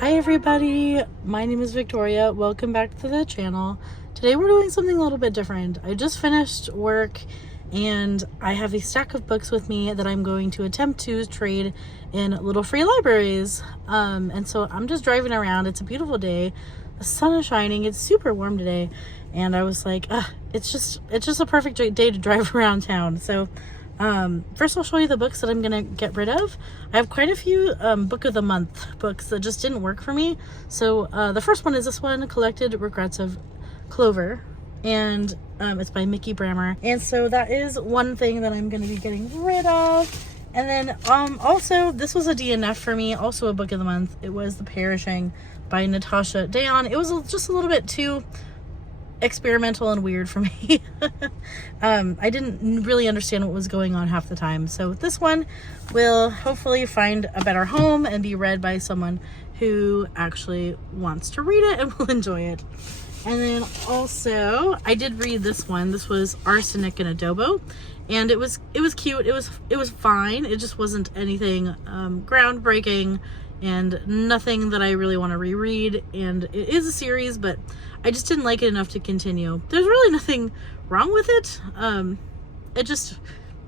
Hi everybody, my name is Victoria. Welcome back to the channel. Today we're doing something a little bit different. I just finished work and I have a stack of books with me that I'm going to attempt to trade in little free libraries. And so I'm just driving around. It's a beautiful day. The sun is shining. It's super warm today. And I was like, it's just a perfect day to drive around town. So first I'll show you the books that I'm gonna get rid of. I have quite a few book of the month books that just didn't work for me. So the first one is this one, Collected Regrets of Clover, and it's by Mickey Brammer. And so that is one thing that I'm gonna be getting rid of. And then also this was a DNF for me, also a book of the month. It was The Perishing by Natasha Dayon. It was just a little bit too experimental and weird for me. I didn't really understand what was going on half the time. So this one will hopefully find a better home and be read by someone who actually wants to read it and will enjoy it. And then also I did read this one. This was Arsenic and Adobo, and it was cute. It was fine. It just wasn't anything groundbreaking and nothing that I really want to reread. And it is a series, but I just didn't like it enough to continue. There's really nothing wrong with it. It just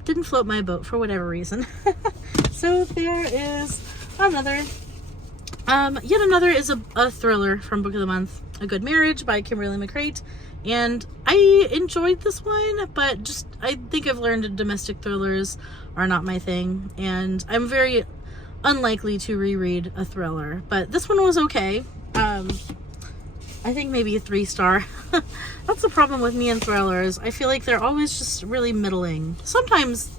didn't float my boat for whatever reason. So there is another. Yet another is a thriller from Book of the Month, A Good Marriage by Kimberly McCreight. And I enjoyed this one, but just I think I've learned that domestic thrillers are not my thing. And I'm very unlikely to reread a thriller, but this one was okay. I think maybe a 3-star. That's the problem with me and thrillers. I feel like they're always just really middling. Sometimes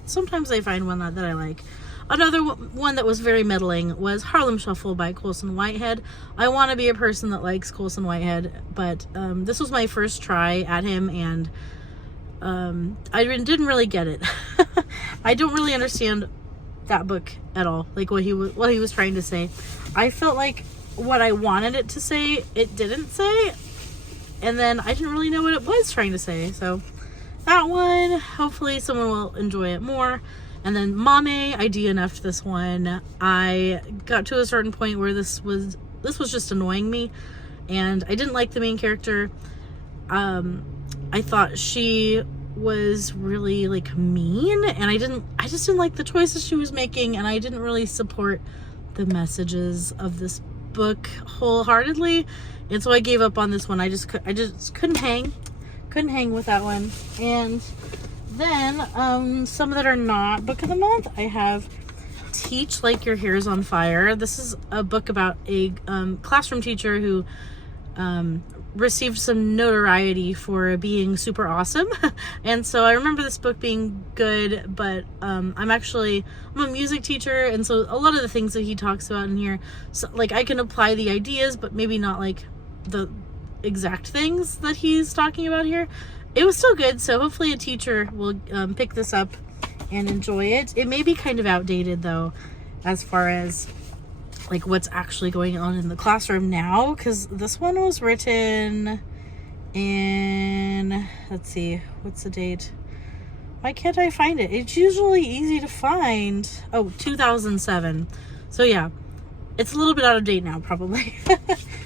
I find one that I like. Another one that was very middling was Harlem Shuffle by Colson Whitehead. I want to be a person that likes Colson Whitehead, but this was my first try at him, and I didn't really get it. I don't really understand that book at all, like what he was trying to say. I felt like what I wanted it to say, it didn't say, and then I didn't really know what it was trying to say. So that one, hopefully someone will enjoy it more. And then Mame, I DNF'd this one. I got to a certain point where this was just annoying me, and I didn't like the main character. I thought she was really like mean, and I just didn't like the choices she was making, and I didn't really support the messages of this book wholeheartedly, and so I gave up on this one. I just couldn't hang with that one. And then some that are not Book of the Month, I have Teach Like Your Hair's on Fire. This is a book about a classroom teacher who received some notoriety for being super awesome. And so I remember this book being good, but I'm a music teacher, and so a lot of the things that he talks about in here, so like I can apply the ideas, but maybe not like the exact things that he's talking about here. It was still good, so hopefully a teacher will pick this up and enjoy it. It may be kind of outdated though, as far as like what's actually going on in the classroom now, because this one was written in, let's see, what's the date? Why can't I find it? It's usually easy to find. Oh, 2007. So yeah, it's a little bit out of date now probably.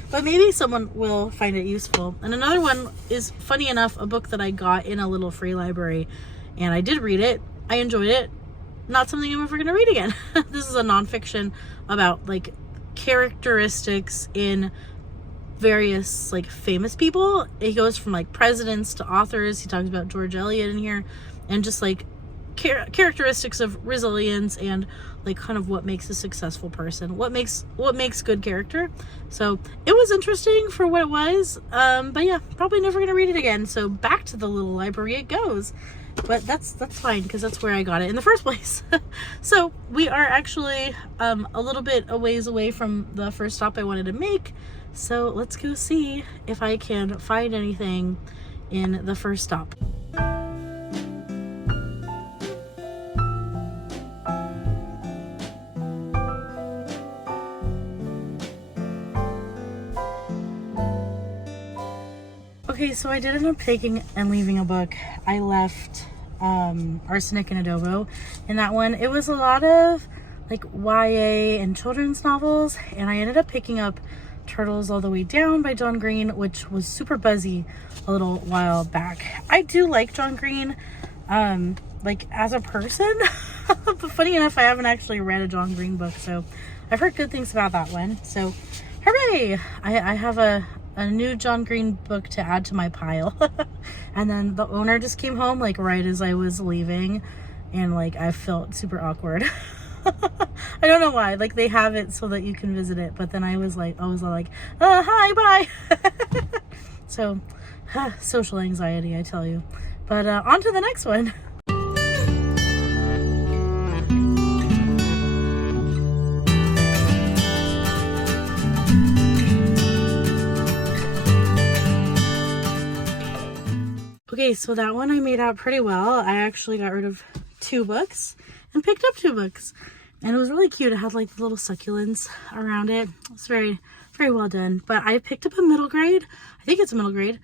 But maybe someone will find it useful. And another one is, funny enough, a book that I got in a little free library, and I did read it. I enjoyed it. Not something I'm ever going to read again. This is a nonfiction about like characteristics in various like famous people. It goes from like presidents to authors. He talks about George Eliot in here, and just like characteristics of resilience and like kind of what makes a successful person, what makes good character. So it was interesting for what it was, but yeah, probably never gonna read it again. So back to the little library it goes. But that's fine, because that's where I got it in the first place. So we are actually a little bit a ways away from the first stop I wanted to make. So let's go see if I can find anything in the first stop. Okay, so I did end up taking and leaving a book. I left Arsenic and Adobo in that one. It was a lot of like YA and children's novels, and I ended up picking up Turtles All the Way Down by John Green, which was super buzzy a little while back. I do like John Green, like as a person, but funny enough, I haven't actually read a John Green book, so I've heard good things about that one. So hooray! I have a new John Green book to add to my pile. And then the owner just came home like right as I was leaving, and like I felt super awkward. I don't know why. Like they have it so that you can visit it, but then I was all like, hi, bye. So social anxiety, I tell you. But on to the next one. Okay, so that one I made out pretty well. I actually got rid of 2 books and picked up 2 books. And it was really cute. It had like the little succulents around it. It's very, very well done. But I picked up a middle grade. I think it's a middle grade.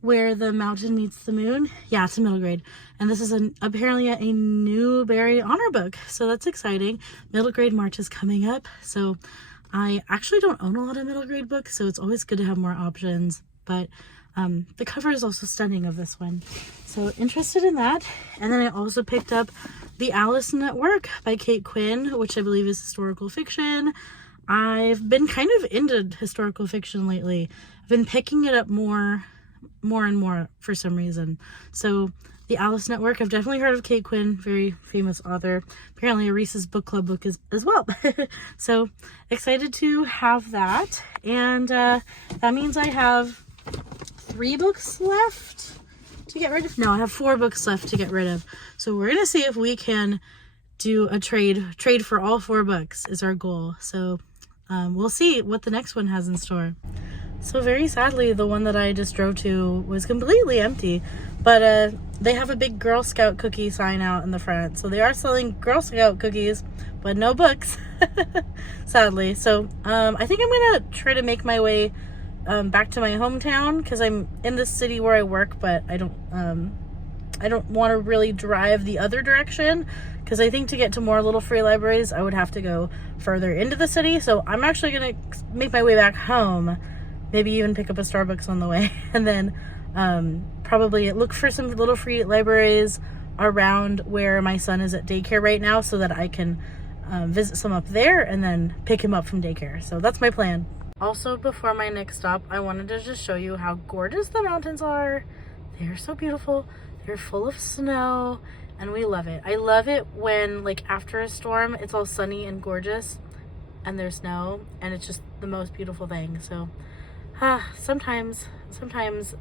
Where the Mountain Meets the Moon. Yeah, it's a middle grade. And this is apparently a Newbery honor book. So that's exciting. Middle grade March is coming up. So I actually don't own a lot of middle grade books. So it's always good to have more options. But the cover is also stunning of this one. So interested in that. And then I also picked up The Allison at Work by Kate Quinn, which I believe is historical fiction. I've been kind of into historical fiction lately. I've been picking it up more and more for some reason. So The Allison at Work, I've definitely heard of Kate Quinn, very famous author. Apparently a Reese's Book Club book as well. So excited to have that. And that means I have 3 books left to get rid of. No, I have 4 books left to get rid of. So we're gonna see if we can do a trade for all 4 books is our goal. So we'll see what the next one has in store. So very sadly, the one that I just drove to was completely empty, but they have a big Girl Scout cookie sign out in the front. So they are selling Girl Scout cookies, but no books, sadly. So I think I'm gonna try to make my way back to my hometown, because I'm in the city where I work, but I don't want to really drive the other direction, because I think to get to more little free libraries I would have to go further into the city. So I'm actually gonna make my way back home, maybe even pick up a Starbucks on the way, and then probably look for some little free libraries around where my son is at daycare right now, so that I can visit some up there and then pick him up from daycare. So that's my plan. Also, before my next stop, I wanted to just show you how gorgeous the mountains are. They're so beautiful. They're full of snow, and we love it. I love it when, like, after a storm, it's all sunny and gorgeous, and there's snow, and it's just the most beautiful thing. So, sometimes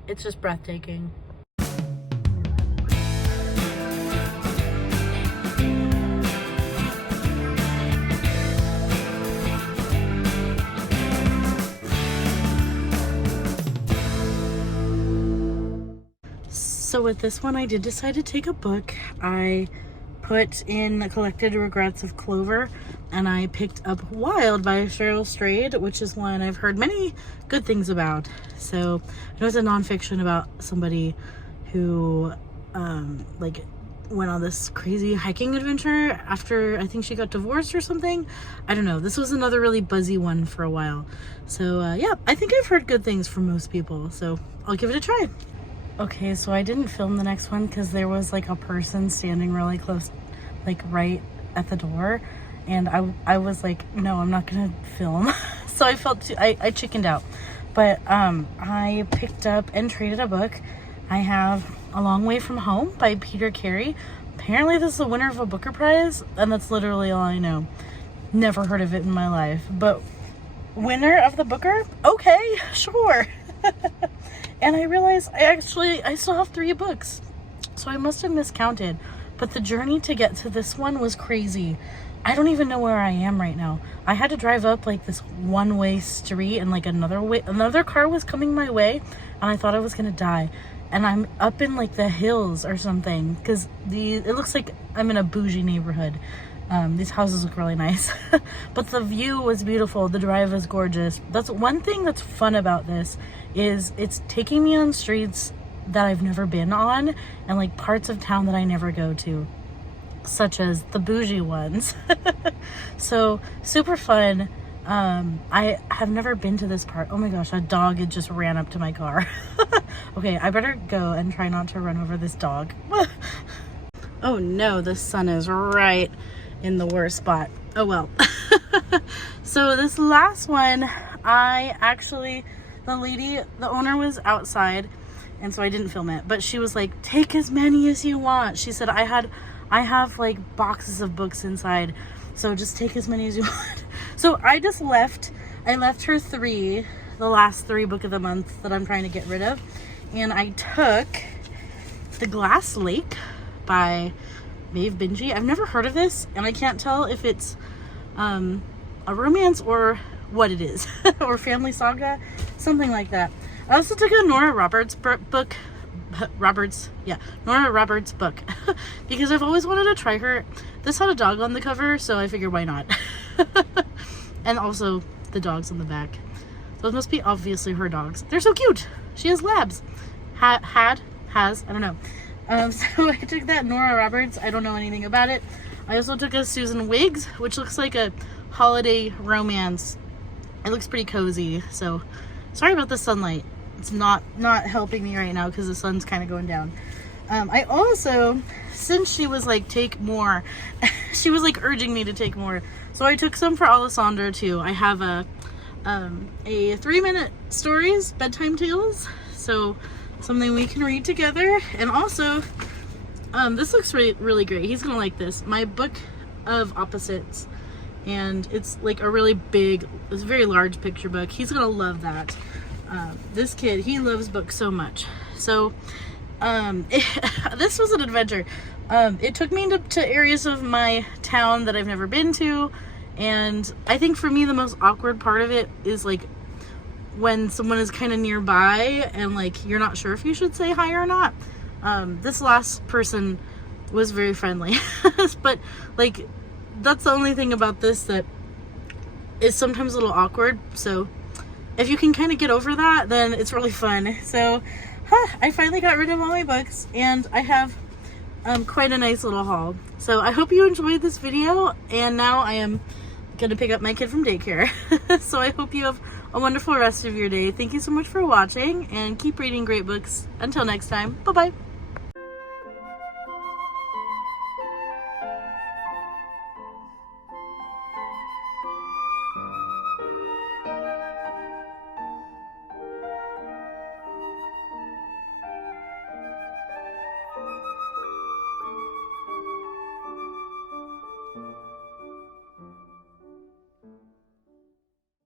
it's just breathtaking. So with this one, I did decide to take a book. I put in Collected Regrets of Clover, and I picked up Wild by Cheryl Strayed, which is one I've heard many good things about. So I know it's a nonfiction about somebody who like went on this crazy hiking adventure after, I think she got divorced or something. I don't know. This was another really buzzy one for a while. So yeah, I think I've heard good things from most people, so I'll give it a try. Okay, so I didn't film the next one because there was like a person standing really close, like right at the door, and I was like, no, I'm not gonna film. So I chickened out. But I picked up and traded a book. I have A Long Way From Home by Peter Carey. Apparently this is the winner of a Booker Prize, and that's literally all I know. Never heard of it in my life, but winner of the Booker? Okay, sure. And I realized I still have 3 books, so I must have miscounted. But the journey to get to this one was crazy. I don't even know where I am right now. I had to drive up like this one-way street, and like another car was coming my way, and I thought I was gonna die. And I'm up in like the hills or something, because it looks like I'm in a bougie neighborhood. These houses look really nice. But the view was beautiful. The drive was gorgeous. That's one thing that's fun about this, is it's taking me on streets that I've never been on, and like parts of town that I never go to. such as the bougie ones. So super fun. I have never been to this part. Oh my gosh, a dog had just ran up to my car. Okay, I better go and try not to run over this dog. Oh no, the sun is right in the worst spot. Oh well. So this last one, the owner was outside, and so I didn't film it, but she was like, take as many as you want. She said, I have like boxes of books inside, so just take as many as you want. So I left her the last 3 book of the month that I'm trying to get rid of, and I took The Glass Lake by Maeve Binchy. I've never heard of this, and I can't tell if it's a romance or what it is, or family saga, something like that. I also took a Nora Roberts book, Nora Roberts book, because I've always wanted to try her. This had a dog on the cover, so I figured why not. And also the dogs on the back. Those must be obviously her dogs. They're so cute. She has labs. I don't know. So I took that Nora Roberts. I don't know anything about it. I also took a Susan Wiggs, which looks like a holiday romance. It looks pretty cozy. So sorry about the sunlight. It's not helping me right now because the sun's kind of going down. I also, since she was like, take more, she was like urging me to take more. So I took some for Alessandra too. I have a 3-minute stories, bedtime tales. So something we can read together. And also, this looks really great. He's gonna like this. My book of opposites. And it's like a really big, it's a very large picture book. He's gonna love that. This kid, he loves books so much. So this was an adventure. It took me to areas of my town that I've never been to, and I think for me the most awkward part of it is like when someone is kind of nearby and like you're not sure if you should say hi or not. This last person was very friendly, but like that's the only thing about this that is sometimes a little awkward. So if you can kind of get over that, then it's really fun. So I finally got rid of all my books, and I have quite a nice little haul. So I hope you enjoyed this video, and now I am going to pick up my kid from daycare. So I hope you have a wonderful rest of your day. Thank you so much for watching, and keep reading great books. Until next time, bye-bye.